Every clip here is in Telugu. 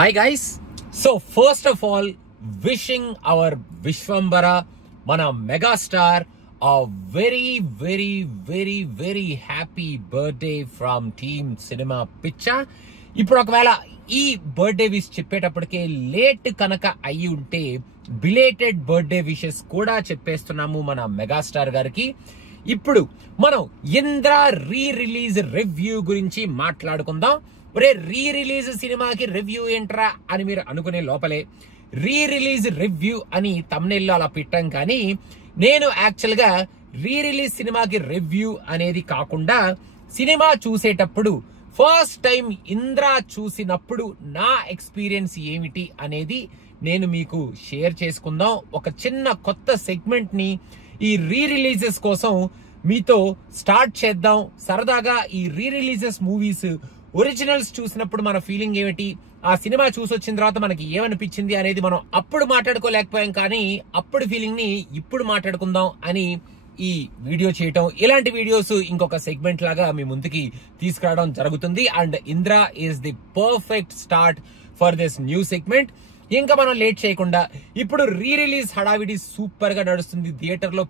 Hi guys. So first of all, wishing our Vishwambara, mana megastar, a very happy birthday from Team Cinema Picture. ఇప్పుడు ఒకవేళ ఈ బర్త్డే విష్ చెప్పేటప్పటికే లేట్ కనుక అయి ఉంటే బిలేటెడ్ బర్త్డే విషెస్ కూడా చెప్పేస్తున్నాము మన మెగాస్టార్ గారికి. ఇప్పుడు మనం ఇంద్ర రీ రిలీజ్ రివ్యూ గురించి మాట్లాడుకుందాం. ఒరే రీ రిలీజ్ సినిమాకి రివ్యూ ఏంట్రా అని మీరు అనుకునే లోపలే రీ రిలీజ్ రివ్యూ అని తమ్నెల్లో అలా పెట్టాం. కానీ నేను యాక్చువల్ గా రీ రిలీజ్ సినిమాకి రివ్యూ అనేది కాకుండా సినిమా చూసేటప్పుడు ఫస్ట్ టైం ఇంద్ర చూసినప్పుడు నా ఎక్స్పీరియన్స్ ఏమిటి అనేది నేను మీకు షేర్ చేసుకుందాం. ఒక చిన్న కొత్త సెగ్మెంట్ ని ఈ రీ రిలీజెస్ కోసం మీతో స్టార్ట్ చేద్దాం. సరదాగా ఈ రీ రిలీజెస్ మూవీస్ ఒరిజినల్స్ చూసినప్పుడు మన ఫీలింగ్ ఏమిటి, ఆ సినిమా చూసి వచ్చిన తర్వాత మనకి ఏమనిపించింది అనేది మనం అప్పుడు మాట్లాడుకోలేకపోయాం. కానీ అప్పుడు ఫీలింగ్ ని ఇప్పుడు మాట్లాడుకుందాం అని ఈ వీడియో చేయటం. ఇలాంటి వీడియోస్ ఇంకొక సెగ్మెంట్ లాగా మీ ముందుకి తీసుకురావడం జరుగుతుంది. And Indra is the perfect start for this new segment. ఇంకా మనం లేట్ చేయకుండా ఇప్పుడు రీ రిలీజ్ హడావిడి సూపర్ గా నడుస్తుంది. థియేటర్ లో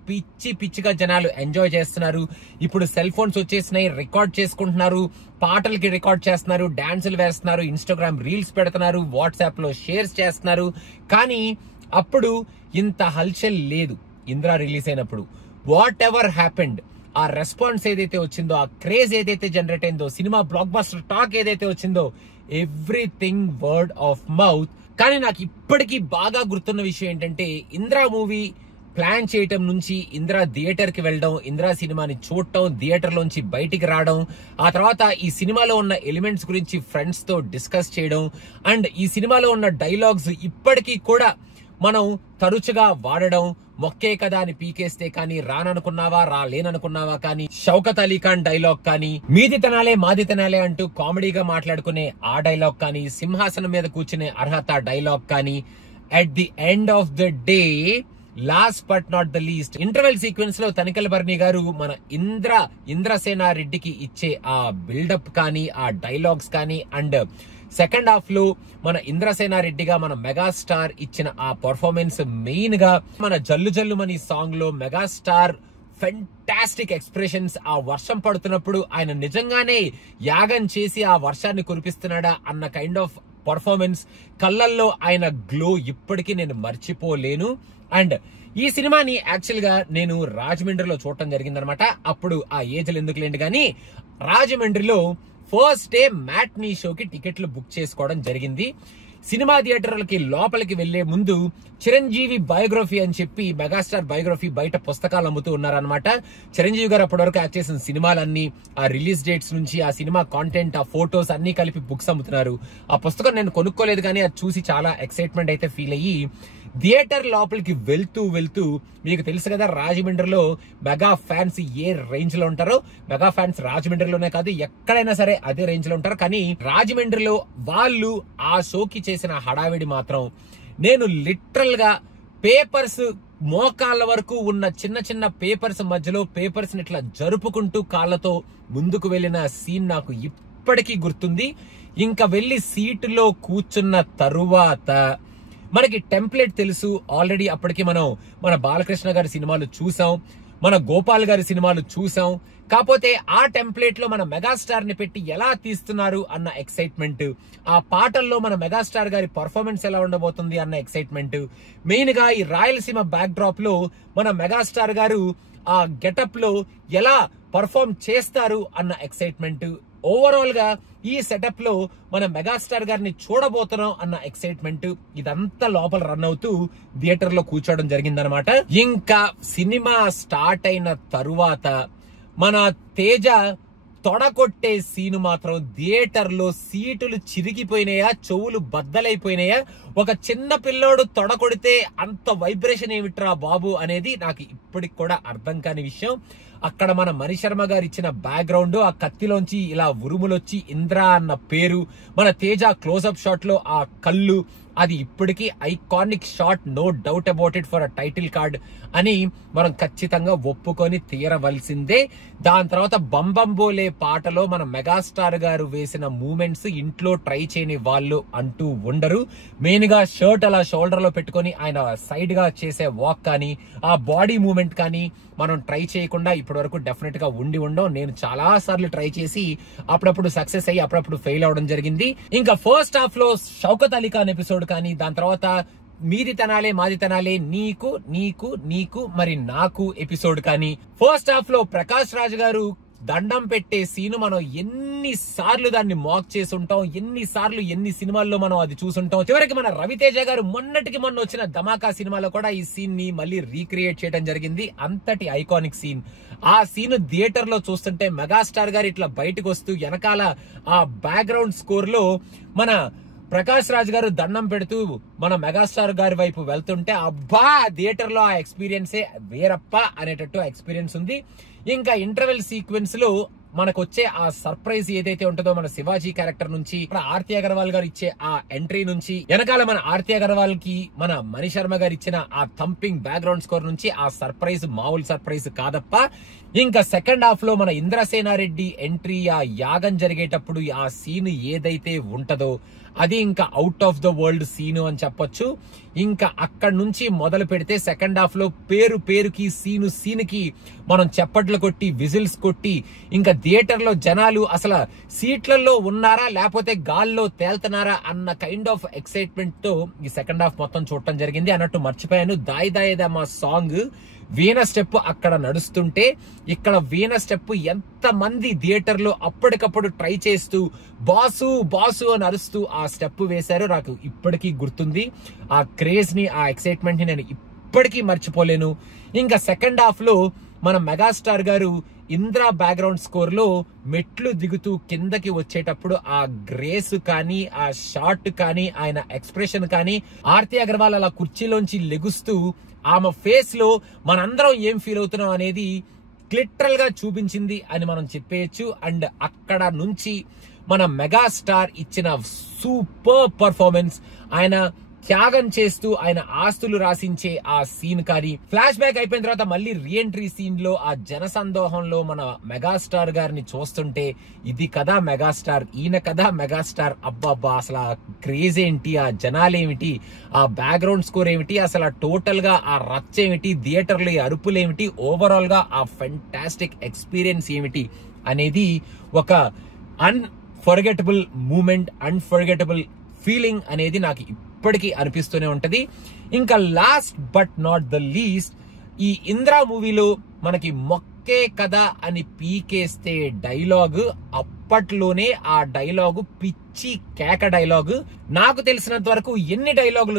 పిచ్చిగా జనాలు ఎంజాయ్ చేస్తున్నారు. ఇప్పుడు సెల్ ఫోన్స్ వచ్చేసినాయి, రికార్డ్ చేసుకుంటున్నారు, పాటలకి రికార్డ్ చేస్తున్నారు, డాన్సులు వేస్తున్నారు, ఇన్స్టాగ్రామ్ రీల్స్ పెడుతున్నారు, వాట్సాప్ లో షేర్స్ చేస్తున్నారు. కానీ అప్పుడు ఇంత హల్చల్ లేదు. ఇంద్ర రిలీజ్ అయినప్పుడు వాట్ ఎవర్ హ్యాపెండ్, ఆ రెస్పాన్స్ ఏదైతే వచ్చిందో, ఆ క్రేజ్ ఏదైతే జనరేట్ అయిందో, సినిమా బ్లాక్ బస్టర్ టాక్ ఏదైతే వచ్చిందో, ఎవ్రీథింగ్ వర్డ్ ఆఫ్ మౌత్. కానీ నాకు ఇప్పటికీ బాగా గుర్తున్న విషయం ఏంటంటే ఇంద్ర మూవీ ప్లాన్ చేయటం నుంచి ఇంద్ర థియేటర్ కి వెళ్ళడం, ఇంద్ర సినిమాని చూడటం, థియేటర్ లోంచి బయటికి రావడం, ఆ తర్వాత ఈ సినిమాలో ఉన్న ఎలిమెంట్స్ గురించి ఫ్రెండ్స్ తో డిస్కస్ చేయడం, అండ్ ఈ సినిమాలో ఉన్న డైలాగ్స్ ఇప్పటికీ కూడా మనం తరచుగా వాడడం. మొక్కే కదా అని పీకేస్తే కానీ, రాననుకున్నావా రాలేననుకున్నావా కానీ, షౌకత్ అలీ ఖాన్ డైలాగ్ కానీ, మీది తనాలే మాది తనాలే అంటూ కామెడీగా మాట్లాడుకునే ఆ డైలాగ్ కానీ, సింహాసనం మీద కూర్చునే అర్హత డైలాగ్ కానీ, at the end of the day last but not the least interval sequence లో తనికెల్ బర్ని గారు మన ఇంద్రసేన రెడ్డికి ఇచ్చే ఆ బిల్డప్ కానీ, ఆ డైలాగ్స్ కానీ, అండ్ సెకండ్ హాఫ్ లో మన ఇంద్రసేన రెడ్డిగా మన మెగాస్టార్ ఇచ్చిన ఆ పర్ఫార్మెన్స్, మెయిన్ గా మన జల్లు జల్లుమని సాంగ్ లో మెగాస్టార్ ఫెంటాస్టిక్ ఎక్స్ప్రెషన్స్. ఆ వర్షం పడుతున్నప్పుడు ఆయన నిజంగానే యాగం చేసి ఆ వర్షాన్ని కురిపిస్తున్నాడా అన్న కైండ్ ఆఫ్ పర్ఫార్మెన్స్, కళ్ళల్లో ఆయన గ్లో ఇప్పటికీ నేను మర్చిపోలేను. అండ్ ఈ సినిమాని యాక్చువల్ గా నేను రాజమండ్రిలో చూడటం జరిగిందనమాట. అప్పుడు ఆ ఏజ్లు ఎందుకు లేండి కానీ రాజమండ్రిలో ఫస్ట్ డే మ్యాట్నీ షోకి టికెట్లు బుక్ చేసుకోవడం జరిగింది. సినిమా థియేటర్లకి లోపలికి వెళ్లే ముందు చిరంజీవి బయోగ్రఫీ అని చెప్పి మెగాస్టార్ బయోగ్రఫీ బయట పుస్తకాలు అమ్ముతూ ఉన్నారనమాట. చిరంజీవి గారు అప్పటివరకు యాక్ట్ చేసిన సినిమాలన్నీ, ఆ రిలీజ్ డేట్స్ నుంచి ఆ సినిమా కాంటెంట్, ఆ ఫోటోస్ అన్ని కలిపి బుక్స్ అమ్ముతున్నారు. ఆ పుస్తకం నేను కొనుక్కోలేదు కానీ అది చూసి చాలా ఎక్సైట్మెంట్ అయితే ఫీల్ అయ్యి థియేటర్ లోపలికి వెళ్తూ మీకు తెలుసు కదా రాజమండ్రిలో మెగా ఫ్యాన్స్ ఏ రేంజ్ లో ఉంటారో. మెగా ఫ్యాన్స్ రాజమండ్రిలోనే కాదు ఎక్కడైనా సరే అదే రేంజ్ లో ఉంటారు. కానీ రాజమండ్రిలో వాళ్ళు ఆ షోకి చేసిన హడావిడి మాత్రం, నేను లిటరల్ గా పేపర్స్ మోకాళ్ళ వరకు ఉన్న చిన్న పేపర్స్ మధ్యలో పేపర్స్ ని ఇట్లా జరుపుకుంటూ కాళ్ళతో ముందుకు వెళ్లిన సీన్ నాకు ఇప్పటికీ గుర్తుంది. ఇంకా వెళ్లి సీటులో కూర్చున్న తరువాత మనకి టెంప్లెట్ తెలుసు ఆల్రెడీ. అప్పటికి మనం మన బాలకృష్ణ గారి సినిమాలు చూసాం, మన గోపాల్ గారి సినిమాలు చూసాం. కాకపోతే ఆ టెంప్లెట్ లో మన మెగాస్టార్ ని పెట్టి ఎలా తీస్తున్నారు అన్న ఎక్సైట్మెంట్, ఆ పాటల్లో మన మెగాస్టార్ గారి పర్ఫార్మెన్స్ ఎలా ఉండబోతుంది అన్న ఎక్సైట్మెంట్, మెయిన్ గా ఈ రాయలసీమ బ్యాక్ డ్రాప్ లో మన మెగాస్టార్ గారు ఆ గెటప్ లో ఎలా పర్ఫార్మ్ చేస్తారు అన్న ఎక్సైట్మెంట్, ఓవరాల్ గా ఈ సెటప్ లో మన మెగాస్టార్ గారిని చూడబోతున్నాం అన్న ఎక్సైట్మెంట్, ఇదంతా లోపల రన్ అవుతూ థియేటర్ లో కూర్చోవడం జరిగిందనమాట. ఇంకా సినిమా స్టార్ట్ అయిన తరువాత మన తేజ తొడకొట్టే సీను మాత్రం థియేటర్ లో సీటులు చిరిగిపోయినాయా, చెవులు బద్దలైపోయినాయా. ఒక చిన్న పిల్లోడు తొడకొడితే అంత వైబ్రేషన్ ఏమిట్రా బాబు అనేది నాకు ఇప్పటికి కూడా అర్థం కాని విషయం. అక్కడ మన మణిశర్మ గారు ఇచ్చిన బ్యాక్గ్రౌండ్, ఆ కత్తిలోంచి ఇలా ఉరుములొచ్చి ఇంద్ర అన్న పేరు, మన తేజ క్లోజ్అప్ షాట్ లో ఆ కళ్ళు, అది ఇప్పటికీ iconic shot, no doubt about it for a title card అని మనం ఖచ్చితంగా ఒప్పుకొని తీరవలసిందే. దాని తర్వాత బంబంబోలే పాటలో మన మెగాస్టార్ గారు వేసిన మూమెంట్స్ ఇంట్లో ట్రై చేయని వాళ్ళు అంటూ ఉండరు. మెయిన్ గా షర్ట్ అలా షోల్డర్ లో పెట్టుకొని ఆయన సైడ్ గా చేసే వాక్ కానీ, ఆ బాడీ మూమెంట్ కానీ మనం ట్రై చేయకుండా ఇప్పటి వరకు డెఫినెట్ గా ఉండవు. నేను చాలా సార్లు ట్రై చేసి అప్పుడప్పుడు సక్సెస్ అయ్యి అప్పుడప్పుడు ఫెయిల్ అవడం జరిగింది. ఇంకా ఫస్ట్ హాఫ్ లో షౌకత్ అలీ ఖాన్ ఎపిసోడ్ కానీ, దాని తర్వాత మీది తనాలే మాది తనాలే, నీకు నీకు నీకు మరి నాకు ఎపిసోడ్ కానీ, ఫస్ట్ హాఫ్ లో ప్రకాష్ రాజ్ గారు దండం పెట్టే సీను మనం ఎన్ని సార్లు దాన్ని మాక్ చేసి ఉంటాం, ఎన్ని సినిమాల్లో మనం అది చూసుంటాం. చివరికి మన రవితేజ గారు మొన్నటికి మొన్న వచ్చిన ధమాకా సినిమాలో కూడా ఈ సీన్ ని మళ్ళీ రీక్రియేట్ చేయడం జరిగింది. అంతటి ఐకానిక్ సీన్. ఆ సీన్ థియేటర్ లో చూస్తుంటే మెగాస్టార్ గారు ఇట్లా బయటకు వస్తూ వెనకాల ఆ బ్యాక్గ్రౌండ్ స్కోర్ లో మన ప్రకాష్ రాజ్ గారు దండం పెడుతూ మన మెగాస్టార్ గారి వైపు వెళ్తుంటే అబ్బా థియేటర్ లో ఆ ఎక్స్పీరియన్సే వేరప్ప అనేటట్టు ఎక్స్పీరియన్స్ ఉంది. ఇంకా ఇంటర్వెల్ సీక్వెన్స్ లో మనకు వచ్చే ఆ సర్ప్రైజ్ ఏదైతే ఉంటుందో మన శివాజీ క్యారెక్టర్ నుంచి, ఆర్తి అగర్వాల్ గారు ఇచ్చే ఆ ఎంట్రీ నుంచి, వెనకాల మన ఆర్తి అగర్వాల్ కి మన మణిశర్మ గారు ఇచ్చిన ఆ థంపింగ్ బ్యాక్గ్రౌండ్ స్కోర్ నుంచి ఆ సర్ప్రైజ్ మామూలు సర్ప్రైజ్ కాదప్ప. ఇంకా సెకండ్ హాఫ్ లో మన ఇంద్రసేనారెడ్డి ఎంట్రీ, ఆ యాగం జరిగేటప్పుడు ఆ సీన్ ఏదైతే ఉంటదో అది ఇంకా out of the world scene అని చెప్పొచ్చు. ఇంకా అక్కడి నుంచి మొదలు పెడితే సెకండ్ హాఫ్ లో పేరుకి సీనుకి మనం చప్పట్లు కొట్టి విజిల్స్ కొట్టి ఇంకా థియేటర్ లో జనాలు అసలు సీట్లలో ఉన్నారా లేకపోతే గాల్లో తేల్తున్నారా అన్న కైండ్ ఆఫ్ ఎక్సైట్మెంట్ తో ఈ సెకండ్ హాఫ్ మొత్తం చూడటం జరిగింది. అన్నట్టు మర్చిపోయాను, దాయి దాయేదమ్మా సాంగ్ వీణ స్టెప్ అక్కడ నడుస్తుంటే ఇక్కడ వీణ స్టెప్ ఎంత మంది థియేటర్ లో అప్పటికప్పుడు ట్రై చేస్తూ బాసు బాసు అని అరుస్తూ ఆ స్టెప్ వేశారు. నాకు ఇప్పటికీ గుర్తుంది. ఆ క్రేజ్ ని, ఆ ఎక్సైట్మెంట్ ని నేను ఇప్పటికీ మర్చిపోలేను. ఇంకా సెకండ్ హాఫ్ లో మన మెగాస్టార్ గారు ఇంద్ర బ్యాక్గ్రౌండ్ స్కోర్ లో మెట్లు దిగుతూ కిందకి వచ్చేటప్పుడు ఆ గ్రేస్ కానీ, ఆ షాట్ కానీ, ఆయన ఎక్స్ప్రెషన్ కానీ, ఆర్తి అగర్వాల్ అలా కుర్చీలోంచి లెగుస్తూ ఆమె ఫేస్ లో మనందరం ఏం ఫీల్ అవుతున్నాం అనేది లిటరల్ గా చూపించింది అని మనం చెప్పేయచ్చు. అండ్ అక్కడ నుంచి మన మెగాస్టార్ ఇచ్చిన సూపర్ పర్ఫార్మెన్స్, ఆయన త్యాగం చేస్తూ ఆయన ఆస్తులు రాసించే ఆ సీన్ కానీ, ఫ్లాష్ బ్యాక్ అయిపోయిన తర్వాత మళ్ళీ రీఎంట్రీ సీన్ లో ఆ జనసందోహంలో మన మెగాస్టార్ గారిని చూస్తుంటే ఇది కదా మెగాస్టార్, ఈయన కదా మెగాస్టార్, అబ్బాబ్బా అసలు ఆ క్రేజ్ ఏంటి, ఆ జనాలేమిటి, ఆ బ్యాక్గ్రౌండ్ స్కోర్ ఏమిటి, అసలు టోటల్ గా ఆ రచ్చ ఏమిటి, థియేటర్లో ఈ అరుపులు ఏమిటి, ఓవరాల్ గా ఆ ఫెంటాస్టిక్ ఎక్స్పీరియన్స్ ఏమిటి అనేది ఒక అన్ఫర్గెటబుల్ మూమెంట్, అన్ఫర్గెటబుల్ ఫీలింగ్ అనేది నాకు ఇప్పటికీ అనిపిస్తూనే ఉంటది. ఇంకా last but not the least, ఈ ఇంద్రా మూవీలో మనకి మొక్కే కదా అని పీకేస్తే డైలాగ్, అప్పట్లోనే ఆ డైలాగు పిచ్చి కేక డైలాగ్. నాకు తెలిసినంత వరకు ఎన్ని డైలాగులు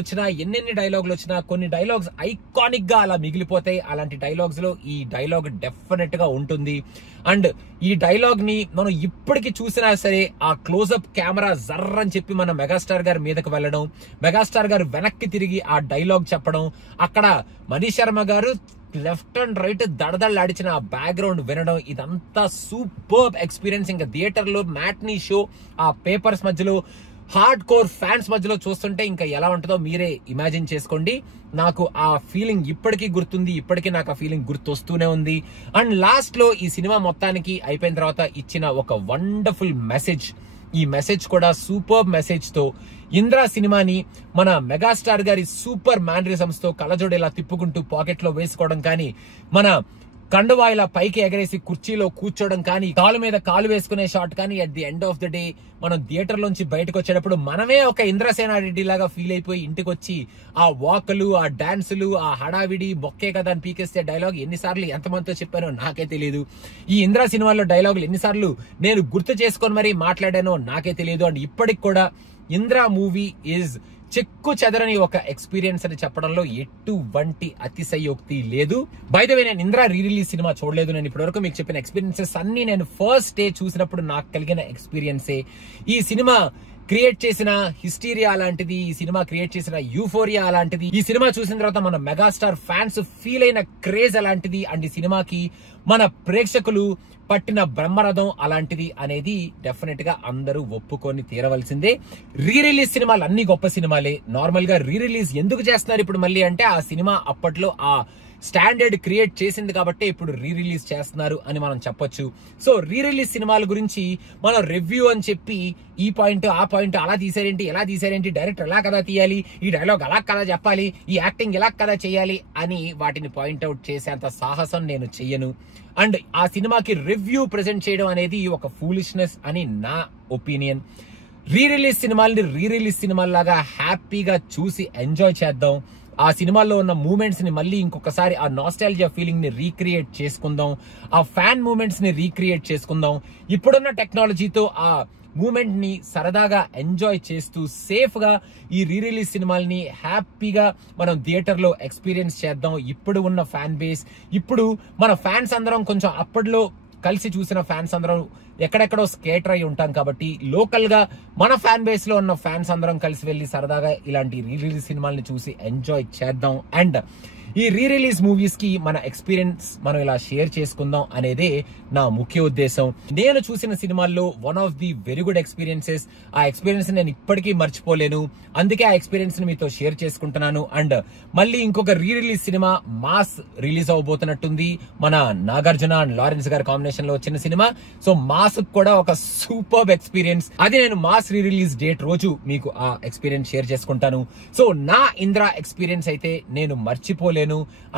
వచ్చినా కొన్ని డైలాగ్స్ ఐకానిక్ గా అలా మిగిలిపోతాయి. అలాంటి డైలాగ్స్ లో ఈ డైలాగ్ డెఫినెట్ గా ఉంటుంది. అండ్ ఈ డైలాగ్ ని మనం ఇప్పటికి చూసినా సరే ఆ క్లోజ్అప్ కెమెరా జర్ర అని చెప్పి మన మెగాస్టార్ గారి మీదకి వెళ్ళడం, మెగాస్టార్ గారు వెనక్కి తిరిగి ఆ డైలాగ్ చెప్పడం, అక్కడ మణిశర్మ గారు లెఫ్ట్ అండ్ రైట్ దడదళ్ళాడిచిన ఆ బ్యాక్గ్రౌండ్ వినడం, ఇదంతా సూపర్ ఎక్స్పీరియన్స్. ఇంకా థియేటర్ లో మ్యాట్నీ షో ఆ పేపర్స్ మధ్యలో హార్డ్ కోర్ ఫ్యాన్స్ మధ్యలో చూస్తుంటే ఇంకా ఎలా ఉంటుందో మీరే ఇమాజిన్ చేసుకోండి. నాకు ఆ ఫీలింగ్ ఇప్పటికీ గుర్తుంది, ఇప్పటికీ నాకు ఆ ఫీలింగ్ గుర్తొస్తూనే ఉంది. అండ్ లాస్ట్ లో ఈ సినిమా మొత్తానికి అయిపోయిన తర్వాత ఇచ్చిన ఒక వండర్ఫుల్ మెసేజ్, ఈ మెసేజ్ కూడా సూపర్ మెసేజ్ తో ఇంద్రా సినిమాని మన మెగాస్టార్ గారి సూపర్ మ్యానరిజమ్స్ తో కళ్ళజోడేలా తిప్పుకుంటూ పాకెట్ లో వేసుకోవడం కానీ, మన కండువా ఇలా పైకి ఎగరేసి కుర్చీలో కూర్చోవడం కానీ, కాలు మీద కాలు వేసుకునే షాట్ కానీ, at the end of the day మనం థియేటర్ లోంచి బయటకు వచ్చేటప్పుడు మనమే ఒక ఇంద్రసేనారెడ్డి లాగా ఫీల్ అయిపోయి ఇంటికి వచ్చి ఆ వాకులు, ఆ డాన్సులు, ఆ హడావిడి మొక్కే కదా అని పీకేస్తే డైలాగ్ ఎన్నిసార్లు ఎంతమందితో చెప్పానో నాకే తెలియదు. ఈ ఇంద్రా సినిమాలో డైలాగులు ఎన్నిసార్లు నేను గుర్తు చేసుకొని మరీ మాట్లాడానో నాకే తెలియదు. అండ్ ఇప్పటికి కూడా ఇంద్రా మూవీ ఈజ్ చెక్కు చెదరని ఒక ఎక్స్పీరియన్స్ అని చెప్పడంలో ఎటువంటి అతిశయోక్తి లేదు. బై ద వే, నేను ఇంద్రా రీ రిలీజ్ సినిమా చూడలేదు. నేను ఇప్పటివరకు మీకు చెప్పిన ఎక్స్పీరియన్సెస్ అన్ని నేను ఫస్ట్ డే చూసినప్పుడు నాకు కలిగిన ఎక్స్పీరియన్సే. ఈ సినిమా క్రియేట్ చేసిన హిస్టీరియా అలాంటిది, ఈ సినిమా క్రియేట్ చేసిన యూఫోరియా అలాంటిది, ఈ సినిమా చూసిన తర్వాత మన మెగాస్టార్ ఫ్యాన్స్ ఫీల్ అయిన క్రేజ్ అలాంటిది, అండ్ ఈ సినిమాకి మన ప్రేక్షకులు పట్టిన బ్రహ్మరథం అలాంటిది అనేది డెఫినెట్ గా అందరూ ఒప్పుకొని తీరవలసిందే. రీ రిలీజ్ సినిమాలు అన్ని గొప్ప సినిమాలే. నార్మల్ గా రీ రిలీజ్ ఎందుకు చేస్తున్నారు ఇప్పుడు మళ్ళీ అంటే, ఆ సినిమా అప్పట్లో ఆ స్టాండర్డ్ క్రియేట్ చేసింది కాబట్టి ఇప్పుడు రీ రిలీజ్ చేస్తున్నారు అని మనం చెప్పొచ్చు. సో రీ రిలీజ్ సినిమాల గురించి మనం రివ్యూ అని చెప్పి ఈ పాయింట్ ఆ పాయింట్ అలా తీసారేంటి, ఎలా తీసారేంటి, డైరెక్టర్ ఎలా కదా తీయాలి, ఈ డైలాగ్ అలా కదా చెప్పాలి, ఈ యాక్టింగ్ ఎలా కదా చేయాలి అని వాటిని పాయింట్అవుట్ చేసేంత సాహసం నేను చెయ్యను. అండ్ ఆ సినిమాకి రివ్యూ ప్రెజెంట్ చేయడం అనేది ఒక ఫూలిష్నెస్ అని నా ఒపీనియన్. రీ రిలీజ్ సినిమాల్ని రీ రిలీజ్ సినిమాల్లాగా హ్యాపీగా చూసి ఎంజాయ్ చేద్దాం. ఆ సినిమాల్లో ఉన్న మూమెంట్స్ ని మళ్ళీ ఇంకొకసారి ఆ నాస్టాల్జియా ఫీలింగ్ ని రీక్రియేట్ చేసుకుందాం, ఆ ఫ్యాన్ మూమెంట్స్ ని రీక్రియేట్ చేసుకుందాం. ఇప్పుడున్న టెక్నాలజీతో ఆ మూమెంట్ ని సరదాగా ఎంజాయ్ చేస్తూ సేఫ్ గా ఈ రీ రిలీజ్ సినిమాల్ని హ్యాపీగా మనం థియేటర్ లో ఎక్స్పీరియన్స్ చేద్దాం. ఇప్పుడు ఉన్న ఫ్యాన్ బేస్, ఇప్పుడు మన ఫ్యాన్స్ అందరం కొంచెం అప్పట్లో కలిసి చూసిన ఫ్యాన్స్ అందరం ఎక్కడెక్కడో స్కేటర్ అయి ఉంటాం కాబట్టి లోకల్ గా మన ఫ్యాన్ బేస్ లో ఉన్న ఫ్యాన్స్ అందరం కలిసి వెళ్లి సరదాగా ఇలాంటి రీ రిలీజ్ సినిమాల్ని చూసి ఎంజాయ్ చేద్దాం. అండ్ ఈ రీ రిలీజ్ మూవీస్ కి మన ఎక్స్పీరియన్స్ మనం ఇలా షేర్ చేసుకుందాం అనేదే నా ముఖ్య ఉద్దేశం. నేను చూసిన సినిమాల్లో one of the very good experiences, ఆ ఎక్స్పీరియన్స్ నేను ఇప్పటికీ మర్చిపోలేను. అందుకే ఆ ఎక్స్పీరియన్స్ ని మీతో షేర్ చేసుకుంటున్నాను. అండ్ మళ్ళీ ఇంకొక re release cinema mass release అవబోతున్నట్టుంది. మన నాగార్జున అండ్ లారెన్స్ గారి కాంబినేషన్ లో వచ్చిన సినిమా. సో మాస్ కూడా ఒక సూపర్బ్ ఎక్స్పీరియన్స్. అది నేను మాస్ రీ రిలీజ్ డేట్ రోజు మీకు ఆ ఎక్స్పీరియన్స్ షేర్ చేసుకుంటాను. సో నా ఇంద్ర ఎక్స్పీరియన్స్ అయితే నేను మర్చిపోలేను.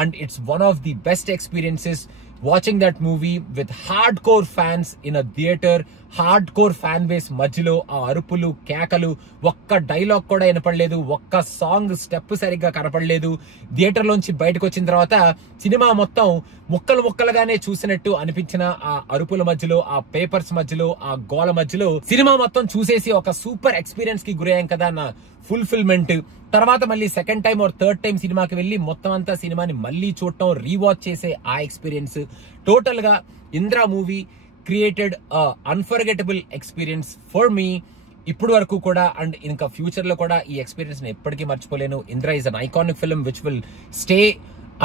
And it's one of the best experiences watching that movie with hardcore fans in a theater. Hardcore fan base మధ్యలో ఆ అరుపులు కేకలు, ఒక్క డైలాగ్ కూడా వినపడలేదు, ఒక్క సాంగ్ స్టెప్ సరిగ్గా కనపడలేదు. థియేటర్ లోంచి బయటకు వచ్చిన తర్వాత సినిమా మొత్తం ముక్కలు ముక్కలుగానే చూసినట్టు అనిపించిన ఆ అరుపుల మధ్యలో, ఆ పేపర్స్ మధ్యలో, ఆ గోల మధ్యలో సినిమా మొత్తం చూసేసి ఒక సూపర్ ఎక్స్పీరియన్స్ కి గురయ్యాం కదా నా ఫుల్ఫిల్మెంట్. తర్వాత మళ్ళీ second time or third time సినిమాకి వెళ్లి మొత్తం అంతా సినిమాని మళ్ళీ చూడటం, రీవాచ్ చేసే ఆ ఎక్స్పీరియన్స్, టోటల్ గా Indra movie created unforgettable experience for me ఇప్పుడు వరకు కూడా. అండ్ ఇంకా ఫ్యూచర్ లో కూడా ఈ ఎక్స్పీరియన్స్ ని ఎప్పటికీ మర్చిపోలేను. Indra is an iconic film which will stay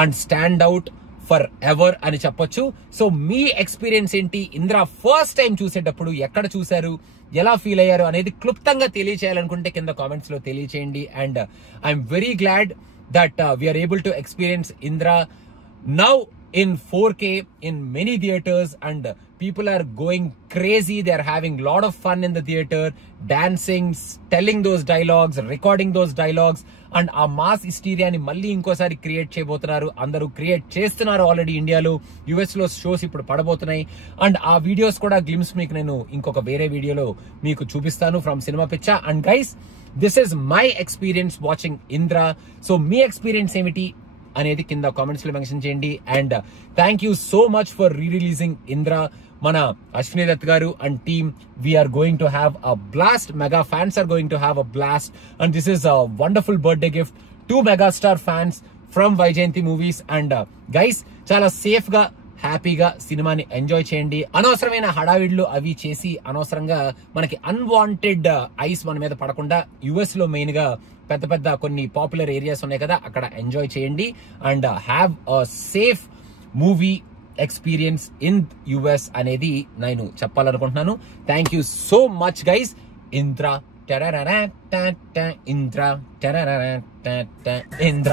and stand out for ever అని చెప్పొచ్చు. సో మీ ఎక్స్పీరియన్స్ ఏంటి? ఇంద్ర ఫస్ట్ టైం చూసేటప్పుడు ఎక్కడ చూసారు, ఎలా ఫీల్ అయ్యారు అనేది క్లుప్తంగా తెలియచేయాలనుకుంటే కింద కామెంట్స్ లో తెలియచేయండి. And I'm very glad that we're able to experience Indra now in 4K in many theaters, and people are going crazy. They are having lot of fun in the theater, dancing, telling those dialogues, recording those dialogues, and ఆ మాస్ హిస్టీరియాని మళ్ళీ ఇంకోసారి క్రియేట్ చేయబోతున్నారు. అందరూ క్రియేట్ చేస్తున్నారు ఆల్రెడీ. ఇండియాలో, యుఎస్ లో షోస్ ఇప్పుడు పడబోతున్నాయి. అండ్ ఆ వీడియోస్ కూడా గ్లిమ్స్ మీకు నేను ఇంకొక వేరే వీడియోలో మీకు చూపిస్తాను ఫ్రమ్ సినిమా పిచ్చా. And guys, this is my experience watching Indra. So మీ ఎక్స్పీరియన్స్ ఏమిటి అనేది కింద కామెంట్స్ లో మెన్షన్ చేయండి. And thank you so much for re releasing Indra. మన అశ్విని దత్ గారు and team, we're going to have a blast. Mega fans are going to have a blast. And this is a wonderful birthday gift to megastar fans from Vyjayanthi movies. And guys, చాలా సేఫ్ గా హ్యాపీగా సినిమాని ఎంజాయ్ చేయండి. అనవసరమైన హడావిడ్లు అవి చేసి అనవసరంగా మనకి అన్వాంటెడ్ ఐస్ మన మీద పడకుండా యుఎస్ లో మెయిన్ గా పెద్ద పెద్ద కొన్ని పాపులర్ ఏరియాస్ ఉన్నాయి కదా, అక్కడ ఎంజాయ్ చేయండి. And have a safe movie experience in US అనేది నేను చెప్పాలనుకుంటున్నాను. Thank you so much guys. Indra Indra Indra